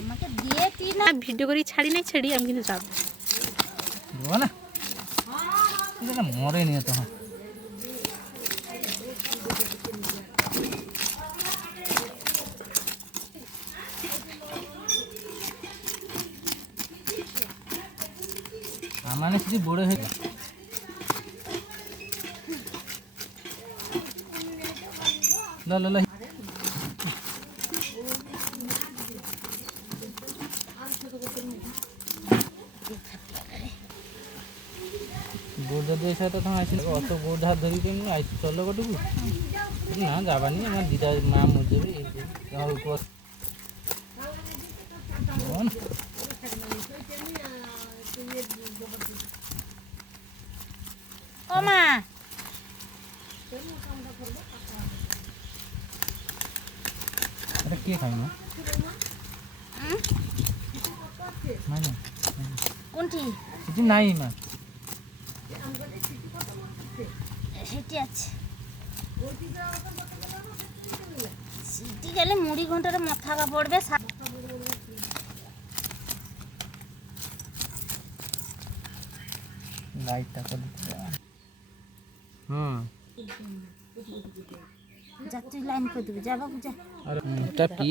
আমাকে দিয়ে তুই না ভিডিও করি ছাড়ি নাই ছেড়ি আমি কিন্তু যাব না এটা মরে নিয়ে তো আমানে যদি বড় হয়ে লা লা লা गोड़ जैसा तो तुम आइस अत गोड़ हाथ धरी आई चल गोटू ना जाबानी आम दीदा माँ मुझे भी ও মা अरे के खाई ना माने কোনটি इतनी नहीं माँ সেটি আছে সিটি গেলে মুড়ি ঘন্টার মাথাকা পড়বে লাইটটা করে দিতে যা তুই লাইন করে দিবি যা বাবু যা अरे ता पी